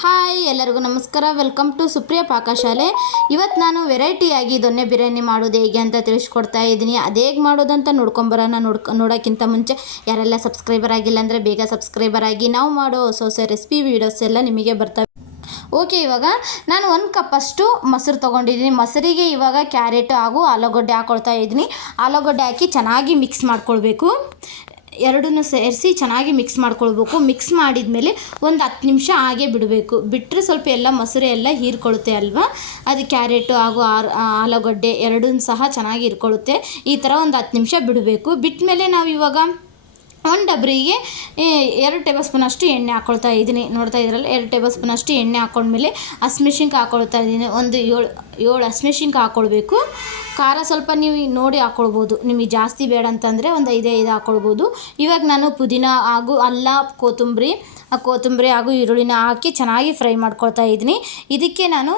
Hi ಎಲ್ಲರಿಗೂ ನಮಸ್ಕಾರ. Welcome to Supriya ಪಾಕಶಾಲೆ. ಇವತ್ತು ನಾನು ವೆರೈಟಿಯಾಗಿ ದೊನ್ನೆ ಬಿರಿಯಾನಿ ಮಾಡೋದು ಹೇಗೆ ಅಂತ ತಿಳಿಸ್ಕೊಡ್ತಾ ಇದ್ದೀನಿ. ಅದು ಹೇಗೆ ಮಾಡೋದಂತ ನೋಡ್ಕೊಂಬರೋಣ. ನೋಡೋಕ್ಕಿಂತ ಮುಂಚೆ ಯಾರೆಲ್ಲ ಸಬ್ಸ್ಕ್ರೈಬರ್ ಆಗಿಲ್ಲ ಅಂದರೆ ಬೇಗ ಸಬ್ಸ್ಕ್ರೈಬರ್ ಆಗಿ. ನಾವು ಮಾಡೋ ಹೊಸ ರೆಸಿಪಿ ವೀಡಿಯೋಸ್ ಎಲ್ಲ ನಿಮಗೆ ಬರ್ತವೆ. ಓಕೆ, ಇವಾಗ ನಾನು 1 ಕಪ್ಪಷ್ಟು ಮೊಸರು ತೊಗೊಂಡಿದ್ದೀನಿ. ಮೊಸರಿಗೆ ಇವಾಗ ಕ್ಯಾರೆಟ್ ಹಾಗೂ ಆಲೂಗಡ್ಡೆ ಹಾಕ್ಕೊಳ್ತಾ ಇದ್ದೀನಿ. ಆಲೂಗಡ್ಡೆ ಹಾಕಿ ಚೆನ್ನಾಗಿ ಮಿಕ್ಸ್ ಮಾಡ್ಕೊಳ್ಬೇಕು. ಎರಡನ್ನೂ ಸೇರಿಸಿ ಚೆನ್ನಾಗಿ ಮಿಕ್ಸ್ ಮಾಡ್ಕೊಳ್ಬೇಕು. ಮಿಕ್ಸ್ ಮಾಡಿದ ಮೇಲೆ ಒಂದು 10 ನಿಮಿಷ ಹಾಗೆ ಬಿಡಬೇಕು. ಬಿಟ್ಟರೆ ಸ್ವಲ್ಪ ಎಲ್ಲ ಮೊಸರು ಎಲ್ಲ ಹೀರ್ಕೊಳ್ಳುತ್ತೆ ಅಲ್ವಾ, ಅದು ಕ್ಯಾರೆಟು ಹಾಗೂ ಆಲೂಗಡ್ಡೆ ಎರಡನ್ನೂ ಸಹ ಚೆನ್ನಾಗಿ ಹೀರ್ಕೊಳ್ಳುತ್ತೆ. ಈ ಥರ ಒಂದು 10 ನಿಮಿಷ ಬಿಡಬೇಕು. ಬಿಟ್ಟ ಮೇಲೆ ನಾವು ಇವಾಗ ಒಂದು ಡಬ್ರಿಗೆ 2 ಟೇಬಲ್ ಸ್ಪೂನಷ್ಟು ಎಣ್ಣೆ ಹಾಕ್ಕೊಳ್ತಾ ಇದ್ದೀನಿ. ನೋಡ್ತಾ ಇದ್ರಲ್ಲ, 2 ಟೇಬಲ್ ಸ್ಪೂನಷ್ಟು ಎಣ್ಣೆ ಹಾಕ್ಕೊಂಡ್ಮೇಲೆ ಹಸಿಮೆಣ್ಸಿನ್ಕಾಯಿ ಹಾಕ್ಕೊಳ್ತಾ ಇದ್ದೀನಿ. ಒಂದು 7 ಹಸಿಮೆಣ್ಸಿನ್ಕಾಯಿ ಹಾಕ್ಕೊಳ್ಬೇಕು. ಖಾರ ಸ್ವಲ್ಪ ನೀವು ನೋಡಿ ಹಾಕ್ಕೊಳ್ಬೋದು. ನಿಮಗೆ ಜಾಸ್ತಿ ಬೇಡ ಅಂತಂದರೆ ಒಂದು 5 ಹಾಕ್ಕೊಳ್ಬೋದು. ಇವಾಗ ನಾನು ಪುದೀನ ಹಾಗೂ ಅಲ್ಲ, ಕೊತ್ತಂಬರಿ ಹಾಗೂ ಈರುಳ್ಳಿನ ಹಾಕಿ ಚೆನ್ನಾಗಿ ಫ್ರೈ ಮಾಡ್ಕೊಳ್ತಾ ಇದ್ದೀನಿ. ಇದಕ್ಕೆ ನಾನು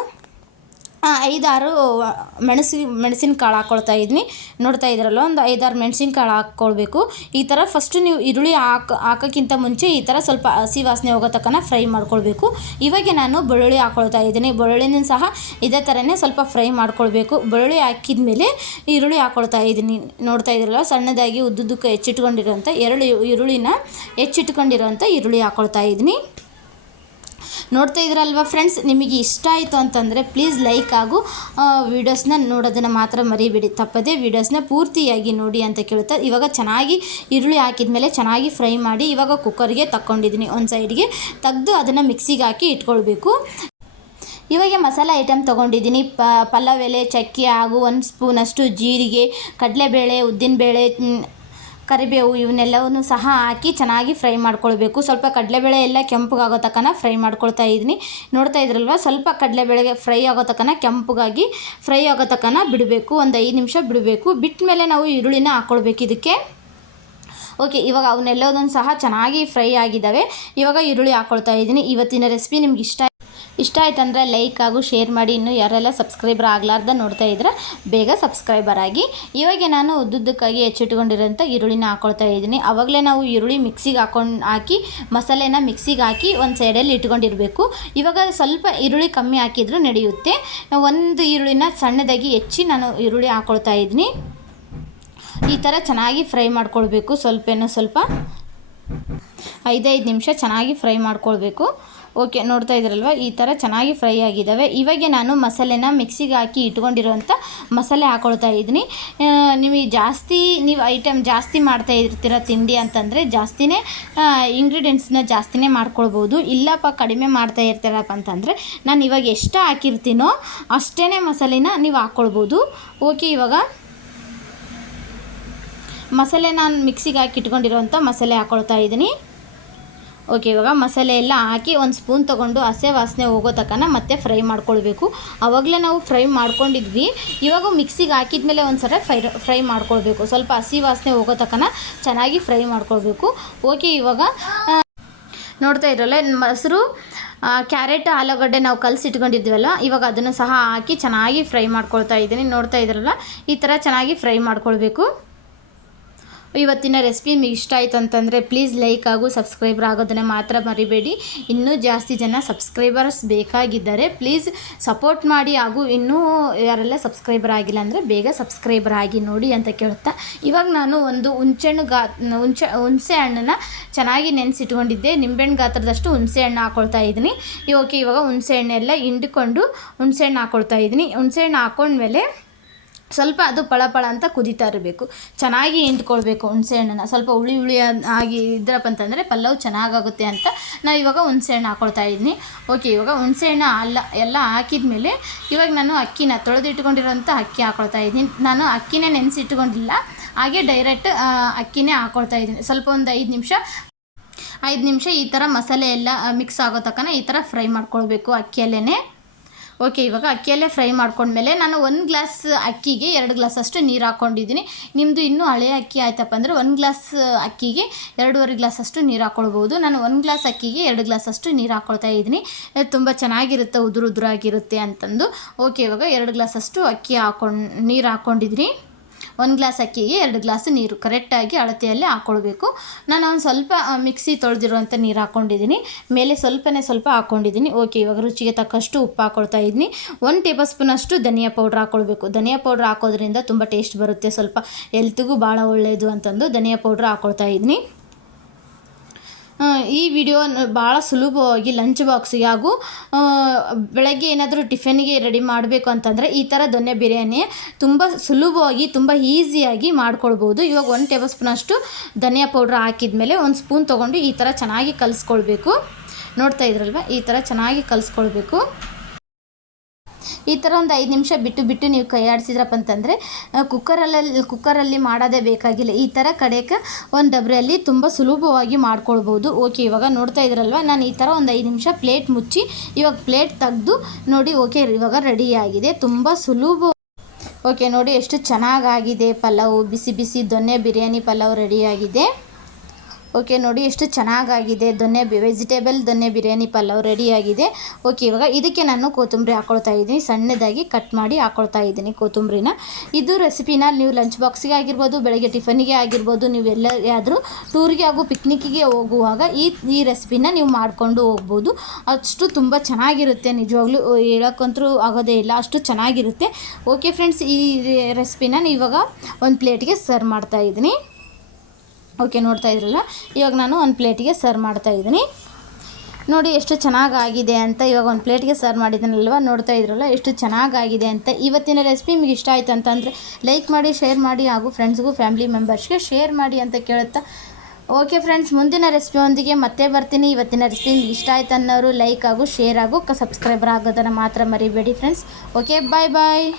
5-6 ಮೆಣಸಿನಕಾಳು ಹಾಕ್ಕೊಳ್ತಾ ಇದ್ದೀನಿ. ನೋಡ್ತಾ ಇದ್ರಲ್ಲ, ಒಂದು 5-6 ಮೆಣಸಿನಕಾಳು ಹಾಕ್ಕೊಳ್ಬೇಕು. ಈ ಥರ ಫಸ್ಟು ನೀವು ಈರುಳ್ಳಿ ಹಾಕೋಕ್ಕಿಂತ ಮುಂಚೆ ಈ ಥರ ಸ್ವಲ್ಪ ಹಸಿ ವಾಸನೆ ಹೋಗೋ ತನಕ ಫ್ರೈ ಮಾಡ್ಕೊಳ್ಬೇಕು. ಇವಾಗ ನಾನು ಬೆಳ್ಳುಳ್ಳಿ ಹಾಕ್ಕೊಳ್ತಾ ಇದ್ದೀನಿ. ಬೆಳ್ಳುಳ್ಳಿನೂ ಸಹ ಇದೇ ಥರನೇ ಸ್ವಲ್ಪ ಫ್ರೈ ಮಾಡ್ಕೊಳ್ಬೇಕು. ಬೆಳ್ಳುಳ್ಳಿ ಹಾಕಿದ ಮೇಲೆ ಈರುಳ್ಳಿ ಹಾಕ್ಕೊಳ್ತಾ ಇದ್ದೀನಿ. ನೋಡ್ತಾ ಇದ್ರಲ್ಲ, ಸಣ್ಣದಾಗಿ ಉದ್ದುದ್ದಕ್ಕೆ ಹೆಚ್ಚಿಟ್ಕೊಂಡಿರೋಂಥ 2 ಈರುಳ್ಳಿನ ಹೆಚ್ಚಿಟ್ಕೊಂಡಿರೋಂಥ ಈರುಳ್ಳಿ ಹಾಕ್ಕೊಳ್ತಾ ಇದ್ದೀನಿ. ನೋಡ್ತಾ ಇದ್ರಲ್ವ ಫ್ರೆಂಡ್ಸ್, ನಿಮಗೆ ಇಷ್ಟ ಆಯಿತು ಅಂತಂದರೆ ಪ್ಲೀಸ್ ಲೈಕ್ ಹಾಗೂ ವೀಡಿಯೋಸ್ನ ನೋಡೋದನ್ನು ಮಾತ್ರ ಮರಿಬೇಡಿ. ತಪ್ಪದೇ ವೀಡಿಯೋಸ್ನ ಪೂರ್ತಿಯಾಗಿ ನೋಡಿ ಅಂತ ಕೇಳ್ತಾ, ಇವಾಗ ಚೆನ್ನಾಗಿ ಈರುಳ್ಳಿ ಹಾಕಿದ ಮೇಲೆ ಚೆನ್ನಾಗಿ ಫ್ರೈ ಮಾಡಿ ಇವಾಗ ಕುಕ್ಕರ್ಗೆ ತಗೊಂಡಿದ್ದೀನಿ. ಒಂದು ಸೈಡ್ಗೆ ತೆಗೆದು ಅದನ್ನು ಮಿಕ್ಸಿಗೆ ಹಾಕಿ ಇಟ್ಕೊಳ್ಬೇಕು. ಇವಾಗ ಮಸಾಲೆ ಐಟಮ್ ತೊಗೊಂಡಿದ್ದೀನಿ. ಪಲಾವ್ ಎಲೆ, ಚಕ್ಕೆ ಹಾಗೂ 1 ಸ್ಪೂನಷ್ಟು ಜೀರಿಗೆ, ಕಡಲೆಬೇಳೆ, ಉದ್ದಿನಬೇಳೆ, ಕರಿಬೇವು ಇವನ್ನೆಲ್ಲವನ್ನು ಸಹ ಹಾಕಿ ಚೆನ್ನಾಗಿ ಫ್ರೈ ಮಾಡ್ಕೊಳ್ಬೇಕು. ಸ್ವಲ್ಪ ಕಡಲೆಬೇಳೆ ಎಲ್ಲ ಕೆಂಪಗಾಗೋ ತನಕ ಫ್ರೈ ಮಾಡ್ಕೊಳ್ತಾ ಇದ್ದೀನಿ. ನೋಡ್ತಾ ಇದ್ರಲ್ವ, ಸ್ವಲ್ಪ ಕಡಲೆಬೇಳೆಗೆ ಫ್ರೈ ಆಗೋ ತನಕ ಕೆಂಪಗಾಗಿ ಫ್ರೈ ಆಗೋ ತನಕ ಬಿಡಬೇಕು. ಒಂದು 5 ನಿಮಿಷ ಬಿಡಬೇಕು. ಬಿಟ್ಟ ಮೇಲೆ ನಾವು ಈರುಳ್ಳಿನ ಹಾಕ್ಕೊಳ್ಬೇಕು ಇದಕ್ಕೆ. ಓಕೆ, ಇವಾಗ ಅವನ್ನೆಲ್ಲದನ್ನು ಸಹ ಚೆನ್ನಾಗಿ ಫ್ರೈ ಆಗಿದ್ದಾವೆ. ಇವಾಗ ಈರುಳ್ಳಿ ಹಾಕ್ಕೊಳ್ತಾ ಇದ್ದೀನಿ. ಇವತ್ತಿನ ರೆಸಿಪಿ ನಿಮ್ಗೆ ಇಷ್ಟ ಆಯ್ತಂದರೆ ಲೈಕ್ ಹಾಗೂ ಶೇರ್ ಮಾಡಿ. ಇನ್ನೂ ಯಾರೆಲ್ಲ ಸಬ್ಸ್ಕ್ರೈಬರ್ ಆಗಲಾರ್ದ ನೋಡ್ತಾ ಇದ್ರೆ ಬೇಗ ಸಬ್ಸ್ಕ್ರೈಬರ್ ಆಗಿ. ಇವಾಗ ನಾನು ಉದ್ದುದ್ದಕ್ಕಾಗಿ ಹೆಚ್ಚಿಟ್ಕೊಂಡಿರೋಂಥ ಈರುಳ್ಳಿನ ಹಾಕ್ಕೊಳ್ತಾ ಇದ್ದೀನಿ. ಆವಾಗಲೇ ನಾವು ಈರುಳ್ಳಿ ಮಿಕ್ಸಿಗೆ ಹಾಕಿ ಮಸಾಲೆನ ಮಿಕ್ಸಿಗೆ ಹಾಕಿ ಒಂದು ಸೈಡಲ್ಲಿ ಇಟ್ಕೊಂಡಿರಬೇಕು. ಇವಾಗ ಸ್ವಲ್ಪ ಈರುಳ್ಳಿ ಕಮ್ಮಿ ಹಾಕಿದರೂ ನಡೆಯುತ್ತೆ. ಒಂದು ಈರುಳ್ಳಿನ ಸಣ್ಣದಾಗಿ ಹೆಚ್ಚಿ ನಾನು ಈರುಳ್ಳಿ ಹಾಕ್ಕೊಳ್ತಾ ಇದ್ದೀನಿ. ಈ ಥರ ಚೆನ್ನಾಗಿ ಫ್ರೈ ಮಾಡ್ಕೊಳ್ಬೇಕು. ಸ್ವಲ್ಪ 5 ನಿಮಿಷ ಚೆನ್ನಾಗಿ ಫ್ರೈ ಮಾಡ್ಕೊಳ್ಬೇಕು. ಓಕೆ, ನೋಡ್ತಾ ಇದ್ರಲ್ವ, ಈ ಥರ ಚೆನ್ನಾಗಿ ಫ್ರೈ ಆಗಿದ್ದಾವೆ. ಇವಾಗ ನಾನು ಮಸಾಲೆನ ಮಿಕ್ಸಿಗೆ ಹಾಕಿ ಇಟ್ಕೊಂಡಿರೋಂಥ ಮಸಾಲೆ ಹಾಕ್ಕೊಳ್ತಾ ಇದ್ದೀನಿ. ನೀವು ಐಟಮ್ ಜಾಸ್ತಿ ಮಾಡ್ತಾ ಇರ್ತೀರ ತಿಂಡಿ ಅಂತಂದರೆ ಜಾಸ್ತಿನೇ ಇಂಗ್ರೀಡಿಯೆಂಟ್ಸ್ನ ಜಾಸ್ತಿನೇ ಮಾಡ್ಕೊಳ್ಬೋದು. ಇಲ್ಲಪ್ಪ ಕಡಿಮೆ ಮಾಡ್ತಾ ಇರ್ತೀರಪ್ಪ ಅಂತಂದರೆ ನಾನು ಇವಾಗ ಎಷ್ಟು ಹಾಕಿರ್ತೀನೋ ಅಷ್ಟೇ ಮಸಾಲೆನ ನೀವು ಹಾಕ್ಕೊಳ್ಬೋದು. ಓಕೆ, ಇವಾಗ ಮಸಾಲೆ ನಾನು ಮಿಕ್ಸಿಗೆ ಹಾಕಿ ಇಟ್ಕೊಂಡಿರೋಂಥ ಮಸಾಲೆ ಹಾಕ್ಕೊಳ್ತಾ ಇದ್ದೀನಿ. ಓಕೆ, ಇವಾಗ ಮಸಾಲೆ ಎಲ್ಲ ಹಾಕಿ 1 ಸ್ಪೂನ್ ತೊಗೊಂಡು ಹಸೆ ವಾಸನೆ ಹೋಗೋ ತನಕ ಮತ್ತೆ ಫ್ರೈ ಮಾಡ್ಕೊಳ್ಬೇಕು. ಆವಾಗಲೇ ನಾವು ಫ್ರೈ ಮಾಡ್ಕೊಂಡಿದ್ವಿ. ಇವಾಗ ಮಿಕ್ಸಿಗೆ ಹಾಕಿದ ಮೇಲೆ ಒಂದು ಸಲ ಫ್ರೈ ಮಾಡ್ಕೊಳ್ಬೇಕು. ಸ್ವಲ್ಪ ಹಸಿ ವಾಸನೆ ಹೋಗೋ ತನಕ ಚೆನ್ನಾಗಿ ಫ್ರೈ ಮಾಡ್ಕೊಳ್ಬೇಕು. ಓಕೆ, ಇವಾಗ ನೋಡ್ತಾ ಇದ್ರಲ್ಲ, ಮೊಸರು, ಕ್ಯಾರೆಟ್, ಆಲೂಗಡ್ಡೆ ನಾವು ಕಲಸಿಟ್ಕೊಂಡಿದ್ವಲ್ಲ, ಇವಾಗ ಅದನ್ನು ಸಹ ಹಾಕಿ ಚೆನ್ನಾಗಿ ಫ್ರೈ ಮಾಡ್ಕೊಳ್ತಾ ಇದ್ದೀನಿ. ನೋಡ್ತಾ ಇದ್ರಲ್ಲ, ಈ ಥರ ಚೆನ್ನಾಗಿ ಫ್ರೈ ಮಾಡ್ಕೊಳ್ಬೇಕು. ಇವತ್ತಿನ ರೆಸಿಪಿ ನಿಮಗೆ ಇಷ್ಟ ಆಯಿತು ಅಂತಂದರೆ ಪ್ಲೀಸ್ ಲೈಕ್ ಹಾಗೂ ಸಬ್ಸ್ಕ್ರೈಬರ್ ಆಗೋದನ್ನು ಮಾತ್ರ ಮರಿಬೇಡಿ. ಇನ್ನೂ ಜಾಸ್ತಿ ಜನ ಸಬ್ಸ್ಕ್ರೈಬರ್ಸ್ ಬೇಕಾಗಿದ್ದಾರೆ. ಪ್ಲೀಸ್ ಸಪೋರ್ಟ್ ಮಾಡಿ. ಹಾಗೂ ಇನ್ನೂ ಯಾರೆಲ್ಲ ಸಬ್ಸ್ಕ್ರೈಬರ್ ಆಗಿಲ್ಲ ಅಂದರೆ ಬೇಗ ಸಬ್ಸ್ಕ್ರೈಬರ್ ಆಗಿ ನೋಡಿ ಅಂತ ಕೇಳುತ್ತಾ, ಇವಾಗ ನಾನು ಒಂದು ಹುಣಸೆ ಹಣ್ಣನ್ನು ಚೆನ್ನಾಗಿ ನೆನೆಸಿಟ್ಕೊಂಡಿದ್ದೆ. ನಿಂಬೆಹಣ್ಣು ಗಾತ್ರದಷ್ಟು ಹುಣಸೆ ಹಣ್ಣು ಹಾಕ್ಕೊಳ್ತಾ ಇದ್ದೀನಿ. ಓಕೆ, ಇವಾಗ ಹುಣಸೆ ಹಣ್ಣೆಲ್ಲ ಹಿಂಡ್ಕೊಂಡು ಹುಣಸೆ ಹಣ್ಣು ಹಾಕ್ಕೊಳ್ತಾ ಇದ್ದೀನಿ. ಹುಣಸೆ ಹಣ್ಣು ಹಾಕ್ಕೊಂಡ್ಮೇಲೆ ಸ್ವಲ್ಪ ಅದು ಪಳ ಅಂತ ಕುದೀತಾ ಇರಬೇಕು. ಚೆನ್ನಾಗಿ ಹಿಂಡ್ಕೊಳ್ಬೇಕು ಹುಣಸೆ ಹಣ್ಣನ್ನು. ಸ್ವಲ್ಪ ಹುಳಿ ಆಗಿ ಇದ್ರಪ್ಪ ಅಂತಂದರೆ ಪಲಾವ್ ಚೆನ್ನಾಗಾಗುತ್ತೆ ಅಂತ ನಾನು ಇವಾಗ ಹುಣಸೆ ಹಣ್ಣು ಹಾಕ್ಕೊಳ್ತಾ ಇದ್ದೀನಿ. ಓಕೆ, ಇವಾಗ ಹುಣಸೆ ಹಣ್ಣು ಎಲ್ಲ ಹಾಕಿದ ಮೇಲೆ ಇವಾಗ ನಾನು ಅಕ್ಕಿನ ತೊಳೆದಿಟ್ಕೊಂಡಿರೋಂಥ ಅಕ್ಕಿ ಹಾಕ್ಕೊಳ್ತಾ ಇದ್ದೀನಿ. ನಾನು ಅಕ್ಕಿನೇ ನೆನೆಸಿಟ್ಕೊಂಡಿಲ್ಲ, ಹಾಗೆ ಡೈರೆಕ್ಟ್ ಅಕ್ಕಿನೇ ಹಾಕ್ಕೊಳ್ತಾ ಇದ್ದೀನಿ. ಸ್ವಲ್ಪ ಒಂದು 5 ನಿಮಿಷ ಈ ಥರ ಮಸಾಲೆ ಎಲ್ಲ ಮಿಕ್ಸ್ ಆಗೋ ತನಕ ಈ ಥರ ಫ್ರೈ ಮಾಡ್ಕೊಳ್ಬೇಕು ಅಕ್ಕಿಯಲ್ಲೇ. ಓಕೆ, ಇವಾಗ ಅಕ್ಕಿಯಲ್ಲೇ ಫ್ರೈ ಮಾಡ್ಕೊಂಡ್ಮೇಲೆ ನಾನು 1 ಗ್ಲಾಸ್ ಅಕ್ಕಿಗೆ 2 ಗ್ಲಾಸ್ ಅಷ್ಟು ನೀರು ಹಾಕ್ಕೊಂಡಿದ್ದೀನಿ. ನಿಮ್ಮದು ಇನ್ನೂ ಹಳೆ ಅಕ್ಕಿ ಆಯ್ತಪ್ಪ ಅಂದರೆ 1 ಗ್ಲಾಸ್ ಅಕ್ಕಿಗೆ 2.5 ಗ್ಲಾಸ್ ಅಷ್ಟು ನೀರು ಹಾಕ್ಕೊಳ್ಬೋದು. ನಾನು 1 ಗ್ಲಾಸ್ ಅಕ್ಕಿಗೆ 2 ಗ್ಲಾಸ್ ಅಷ್ಟು ನೀರು ಹಾಕ್ಕೊಳ್ತಾ ಇದ್ದೀನಿ. ತುಂಬ ಚೆನ್ನಾಗಿರುತ್ತೆ, ಉದುರಾಗಿರುತ್ತೆ ಅಂತಂದು. ಓಕೆ, ಇವಾಗ 2 ಗ್ಲಾಸ್ ಅಷ್ಟು ನೀರು ಹಾಕ್ಕೊಂಡಿದ್ದೀನಿ. 1 ಗ್ಲಾಸ್ ಅಕ್ಕಿಗೆ 2 ಗ್ಲಾಸ್ ನೀರು ಕರೆಕ್ಟಾಗಿ ಅಳತೆಯಲ್ಲಿ ಹಾಕ್ಕೊಳ್ಬೇಕು. ನಾನು ಒಂದು ಸ್ವಲ್ಪ ಮಿಕ್ಸಿ ತೊಳೆದಿರುವಂಥ ನೀರು ಹಾಕ್ಕೊಂಡಿದ್ದೀನಿ, ಮೇಲೆ ಸ್ವಲ್ಪ ಹಾಕ್ಕೊಂಡಿದ್ದೀನಿ. ಓಕೆ, ಇವಾಗ ರುಚಿಗೆ ತಕ್ಕಷ್ಟು ಉಪ್ಪು ಹಾಕ್ಕೊಳ್ತಾ ಇದ್ದೀನಿ. 1 ಟೇಬಲ್ ಸ್ಪೂನಷ್ಟು ಧನಿಯಾ ಪೌಡ್ರ್ ಹಾಕ್ಕೊಳ್ಬೇಕು. ಧನಿಯಾ ಪೌಡ್ರ್ ಹಾಕೋದ್ರಿಂದ ತುಂಬ ಟೇಸ್ಟ್ ಬರುತ್ತೆ, ಸ್ವಲ್ಪ ಹೆಲ್ತ್ಗೂ ಭಾಳ ಒಳ್ಳೆಯದು ಅಂತಂದು ಧನಿಯಾ ಪೌಡ್ರ್ ಹಾಕ್ಕೊಳ್ತಾ ಇದ್ದೀನಿ. ಈ ವಿಡಿಯೋ ಭಾಳ ಸುಲಭವಾಗಿ ಲಂಚ್ ಬಾಕ್ಸಿಗೆ ಹಾಗೂ ಬೆಳಗ್ಗೆ ಏನಾದರೂ ಟಿಫಿನ್ಗೆ ರೆಡಿ ಮಾಡಬೇಕು ಅಂತಂದರೆ ಈ ಥರ ದೊನ್ನೆ ಬಿರಿಯಾನಿ ತುಂಬ ಸುಲಭವಾಗಿ ತುಂಬ ಈಸಿಯಾಗಿ ಮಾಡ್ಕೊಳ್ಬೋದು. ಇವಾಗ 1 ಟೇಬಲ್ ಸ್ಪೂನಷ್ಟು ಧನಿಯಾ ಪೌಡ್ರ್ ಹಾಕಿದ್ಮೇಲೆ 1 ಸ್ಪೂನ್ ತೊಗೊಂಡು ಈ ಥರ ಚೆನ್ನಾಗಿ ಕಲಿಸ್ಕೊಳ್ಬೇಕು. ನೋಡ್ತಾ ಇದ್ರಲ್ವ, ಈ ಥರ ಚೆನ್ನಾಗಿ ಕಲಿಸ್ಕೊಳ್ಬೇಕು. ಈ ಥರ ಒಂದು 5 ನಿಮಿಷ ಬಿಟ್ಟು ನೀವು ಕೈ ಆಡಿಸಿದ್ರಪ್ಪ ಅಂತಂದರೆ ಕುಕ್ಕರಲ್ಲಿ ಮಾಡೋದೇ ಬೇಕಾಗಿಲ್ಲ. ಈ ಥರ ಕಡೆಗೆ ಒಂದು ಡಬ್ರಿಯಲ್ಲಿ ತುಂಬ ಸುಲಭವಾಗಿ ಮಾಡ್ಕೊಳ್ಬೋದು. ಓಕೆ, ಇವಾಗ ನೋಡ್ತಾ ಇದ್ರಲ್ವ, ನಾನು ಈ ಥರ ಒಂದು 5 ನಿಮಿಷ ಪ್ಲೇಟ್ ಮುಚ್ಚಿ ಇವಾಗ ಪ್ಲೇಟ್ ತೆಗೆದು ನೋಡಿ. ಓಕೆ, ಇವಾಗ ರೆಡಿಯಾಗಿದೆ, ತುಂಬ ಸುಲಭ. ಓಕೆ ನೋಡಿ ಎಷ್ಟು ಚೆನ್ನಾಗಾಗಿದೆ ಪಲಾವು, ಬಿಸಿ ಬಿಸಿ ದೊನ್ನೆ ಬಿರಿಯಾನಿ ಪಲಾವ್ ರೆಡಿಯಾಗಿದೆ. ಓಕೆ ನೋಡಿ ಎಷ್ಟು ಚೆನ್ನಾಗಾಗಿದೆ ವೆಜಿಟೇಬಲ್ ದೊನ್ನೆ ಬಿರಿಯಾನಿ ಪಲಾವ್ ರೆಡಿಯಾಗಿದೆ. ಓಕೆ, ಇವಾಗ ಇದಕ್ಕೆ ನಾನು ಕೊತ್ತಂಬರಿ ಹಾಕ್ಕೊಳ್ತಾ ಇದ್ದೀನಿ, ಸಣ್ಣದಾಗಿ ಕಟ್ ಮಾಡಿ ಹಾಕ್ಕೊಳ್ತಾ ಇದ್ದೀನಿ ಕೊತ್ತಂಬರಿನ. ಇದು ರೆಸಿಪಿನ ನೀವು ಲಂಚ್ ಬಾಕ್ಸಿಗೆ ಆಗಿರ್ಬೋದು, ಬೆಳಗ್ಗೆ ಟಿಫನಿಗೆ ಆಗಿರ್ಬೋದು, ನೀವು ಎಲ್ಲಾದರೂ ಟೂರಿಗೆ ಹಾಗೂ ಪಿಕ್ನಿಕ್ಕಿಗೆ ಹೋಗುವಾಗ ಈ ರೆಸಿಪಿನ ನೀವು ಮಾಡಿಕೊಂಡು ಹೋಗ್ಬೋದು. ಅಷ್ಟು ತುಂಬ ಚೆನ್ನಾಗಿರುತ್ತೆ, ನಿಜವಾಗ್ಲೂ ಹೇಳೋಕ್ಕಂತೂ ಆಗೋದೇ ಇಲ್ಲ, ಅಷ್ಟು ಚೆನ್ನಾಗಿರುತ್ತೆ. ಓಕೆ ಫ್ರೆಂಡ್ಸ್, ಈ ರೆಸಿಪಿನ ಇವಾಗ ಒಂದು ಪ್ಲೇಟ್ಗೆ ಸರ್ವ್ ಮಾಡ್ತಾ ಇದ್ದೀನಿ. ಓಕೆ, ನೋಡ್ತಾ ಇದ್ರಲ್ಲ, ಇವಾಗ ನಾನು ಒಂದು ಪ್ಲೇಟಿಗೆ ಸರ್ವ್ ಮಾಡ್ತಾ ಇದ್ದೀನಿ. ನೋಡಿ ಎಷ್ಟು ಚೆನ್ನಾಗಾಗಿದೆ ಅಂತ. ಇವಾಗ ಒಂದು ಪ್ಲೇಟ್ಗೆ ಸರ್ವ್ ಮಾಡಿದ್ದೀನಲ್ವ, ನೋಡ್ತಾ ಇದ್ರಲ್ಲ ಎಷ್ಟು ಚೆನ್ನಾಗಾಗಿದೆ ಅಂತ. ಇವತ್ತಿನ ರೆಸಿಪಿ ನಿಮಗೆ ಇಷ್ಟ ಆಯಿತು ಅಂತಂದರೆ ಲೈಕ್ ಮಾಡಿ, ಶೇರ್ ಮಾಡಿ ಹಾಗೂ ಫ್ರೆಂಡ್ಸ್ಗೂ ಫ್ಯಾಮಿಲಿ ಮೆಂಬರ್ಸ್ಗೆ ಶೇರ್ ಮಾಡಿ ಅಂತ ಕೇಳುತ್ತಾ, ಓಕೆ ಫ್ರೆಂಡ್ಸ್, ಮುಂದಿನ ರೆಸಿಪಿಯೊಂದಿಗೆ ಮತ್ತೆ ಬರ್ತೀನಿ. ಇವತ್ತಿನ ರೆಸಿಪಿ ನಿಮಗೆ ಇಷ್ಟ ಆಯ್ತು ಅನ್ನೋರು ಲೈಕ್ ಹಾಗೂ ಶೇರ್ ಹಾಗೂ ಸಬ್ಸ್ಕ್ರೈಬರ್ ಆಗೋದನ್ನು ಮಾತ್ರ ಮರಿಬೇಡಿ ಫ್ರೆಂಡ್ಸ್. ಓಕೆ, ಬಾಯ್.